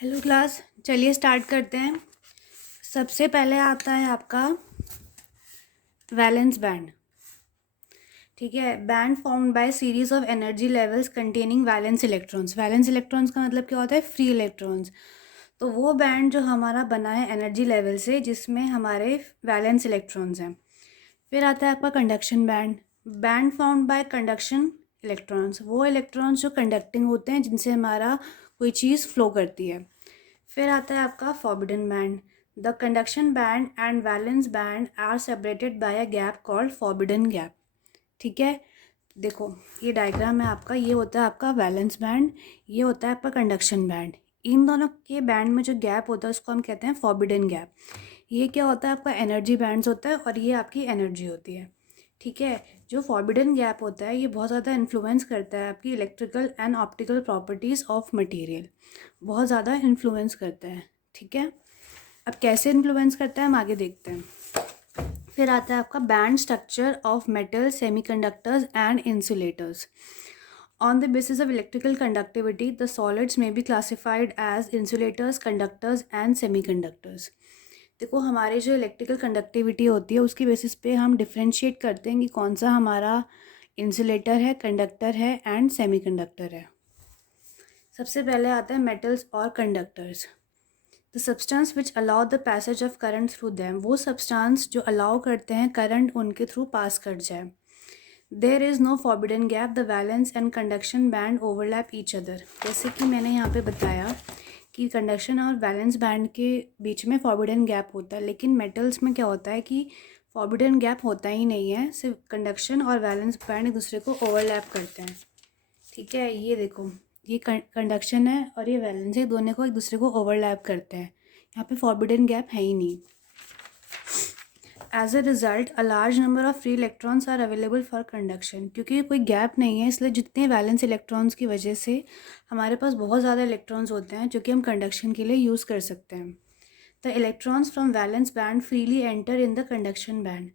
Hello class, चलिए start करते हैं। सबसे पहले आता है आपका वैलेंस बैंड। ठीक है, band formed by series of energy levels containing valence electrons. Valence electrons का मतलब क्या होता है? Free electrons. तो वो बैंड जो हमारा बना है एनर्जी लेवल से, जिसमें हमारे वैलेंस इलेक्ट्रॉन्स हैं। फिर आता है आपका conduction band. Band formed by conduction electrons, वो इलेक्ट्रॉन्स जो कंडक्टिंग होते हैं, जिनसे हमारा कोई चीज़ फ्लो करती है। फिर आता है आपका forbidden band. The conduction band and valence band are separated by a gap called forbidden gap. ठीक है, देखो ये डायग्राम है आपका। ये होता है आपका वैलेंस बैंड, ये होता है आपका कंडक्शन बैंड। इन दोनों के बैंड में जो गैप होता है उसको हम कहते हैं फॉरबिडन गैप। ये क्या होता है? आपका एनर्जी बैंड्स होता है और ये आपकी एनर्जी होती है। ठीक है, जो फॉरबिडन गैप होता है ये बहुत ज़्यादा इन्फ्लुएंस करता है आपकी electrical and optical properties of material, बहुत ज़्यादा इन्फ्लुएंस करता है। ठीक है, अब कैसे इन्फ्लुएंस करता है हम आगे देखते हैं। फिर आता है आपका band structure of metal, semiconductors and insulators. On the basis of electrical conductivity, the solids may be classified as insulators, conductors and semiconductors. देखो हमारे जो इलेक्ट्रिकल कंडक्टिविटी होती है उसकी बेसिस पे हम डिफ्रेंशिएट करते हैं कि कौन सा हमारा इंसुलेटर है, कंडक्टर है एंड सेमीकंडक्टर है। सबसे पहले आता है मेटल्स और conductors. The substance which allow the passage of current through them, वो सब्सटेंस जो अलाउ करते हैं करंट उनके थ्रू पास कर जाए। There is no forbidden gap, the valence and conduction band overlap each other. जैसे कि मैंने यहाँ पे बताया कि कंडक्शन और वैलेंस बैंड के बीच में फॉरबिडन गैप होता है, लेकिन मेटल्स में क्या होता है कि फॉरबिडन गैप होता ही नहीं है, सिर्फ कंडक्शन और वैलेंस बैंड एक दूसरे को ओवरलैप करते हैं। ठीक है, ये देखो ये कंडक्शन है और ये वैलेंस है, दोनों को एक दूसरे को ओवरलैप करते हैं। यहाँ पे फॉरबिडन गैप है ही नहीं। As a result a large number of free electrons are available for conduction. क्योंकि कोई गैप नहीं है, इसलिए जितने वैलेंस इलेक्ट्रॉन्स की वजह से हमारे पास बहुत ज़्यादा इलेक्ट्रॉन्स होते हैं जो कि हम कंडक्शन के लिए यूज़ कर सकते हैं। The electrons from valence band freely enter in the conduction band.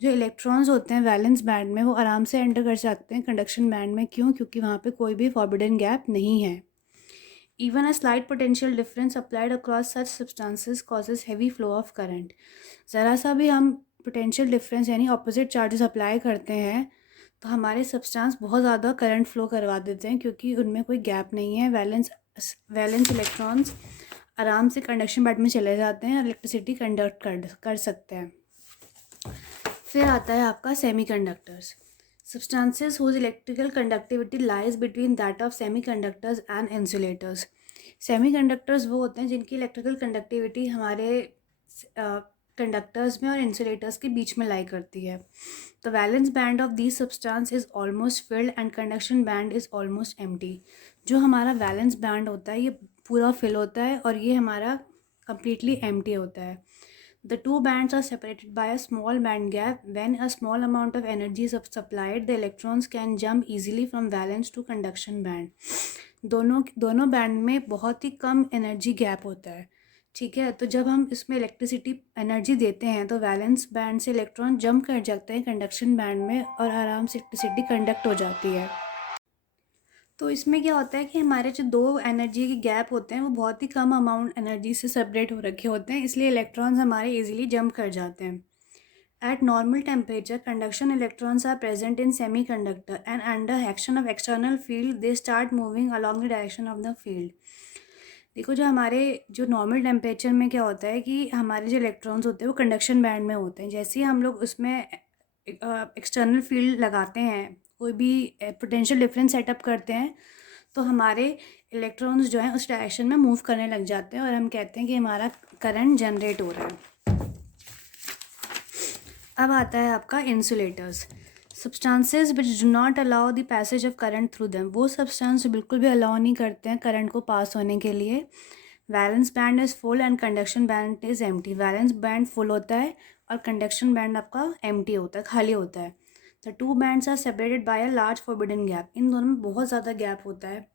जो इलेक्ट्रॉन्स होते हैं वैलेंस बैंड में वो आराम से एंटर कर सकते हैं कंडक्शन बैंड में। क्यों? क्योंकि वहाँ पे कोई भी फॉरबिडन गैप नहीं है। Even a slight potential difference applied across such substances causes heavy flow of current. ज़रा सा भी हम पोटेंशियल डिफरेंस यानी ऑपोजिट चार्जेस अप्लाई करते हैं तो हमारे सब्सटेंस बहुत ज़्यादा करंट फ्लो करवा देते हैं, क्योंकि उनमें कोई गैप नहीं है। वैलेंस इलेक्ट्रॉन्स आराम से कंडक्शन बैंड में चले जाते हैं, इलेक्ट्रिसिटी कंडक्ट कर सकते हैं। फिर आता है आपका semiconductors. Substances whose electrical conductivity lies between that of semiconductors and insulators. Semiconductors वो होते हैं जिनकी इलेक्ट्रिकल कंडक्टिविटी हमारे कंडक्टर्स में और इंसुलेटर्स के बीच में लाई करती है। The valence band of these substance is almost filled and conduction band is almost empty. जो हमारा वैलेंस बैंड होता है ये पूरा फिल होता है और ये हमारा कम्प्लीटली एम्प्टी होता है। The two bands are separated by a small band gap. When a small amount of energy is supplied, the electrons can jump easily from valence to conduction band. दोनों band में बहुत ही कम energy gap होता है। ठीक है, तो जब हम इसमें इलेक्ट्रिसिटी एनर्जी देते हैं तो वैलेंस बैंड से इलेक्ट्रॉन जंप कर जाते हैं कंडक्शन बैंड में और आराम से इलेक्ट्रिसिटी कंडक्ट हो जाती है। तो इसमें क्या होता है कि हमारे जो दो एनर्जी के गैप होते हैं वो बहुत ही कम अमाउंट एनर्जी से सेपरेट हो रखे होते हैं, इसलिए इलेक्ट्रॉन्स हमारे इजीली जंप कर जाते हैं। At normal temperature conduction electrons are present in semi conductor and under action of external field they start moving along the direction of the field. देखो जो हमारे जो नॉर्मल टेम्परेचर में क्या होता है कि हमारे जो इलेक्ट्रॉन्स होते हैं वो कंडक्शन बैंड में होते हैं। जैसे ही हम लोग उसमें एक्सटर्नल फील्ड लगाते हैं, कोई भी पोटेंशियल डिफरेंस सेटअप करते हैं, तो हमारे इलेक्ट्रॉन्स जो हैं उस डायरेक्शन में मूव करने लग जाते हैं और हम कहते हैं कि हमारा करंट जनरेट हो रहा है। अब आता है आपका insulators. Substances which do not allow the passage of current through them, वो सब्सटेंस जो बिल्कुल भी अलाउ नहीं करते हैं करंट को पास होने के लिए। Valence band is full and conduction band is empty. Valence band full होता है और कंडक्शन बैंड आपका एम्प्टी होता है, खाली होता है। The two bands are separated by a large forbidden gap. इन दोनों में बहुत ज़्यादा गैप होता है।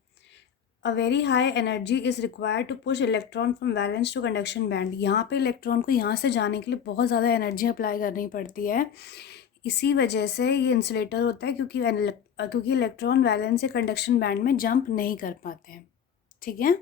A very high energy is required to push electron from valence to conduction band. यहाँ पे इलेक्ट्रॉन को यहाँ से जाने के लिए बहुत ज़्यादा एनर्जी अप्लाई करनी पड़ती है। इसी वजह से ये इंसुलेटर होता है, क्योंकि इलेक्ट्रॉन वैलेंस से कंडक्शन बैंड में जंप नहीं कर पाते हैं। ठीक है।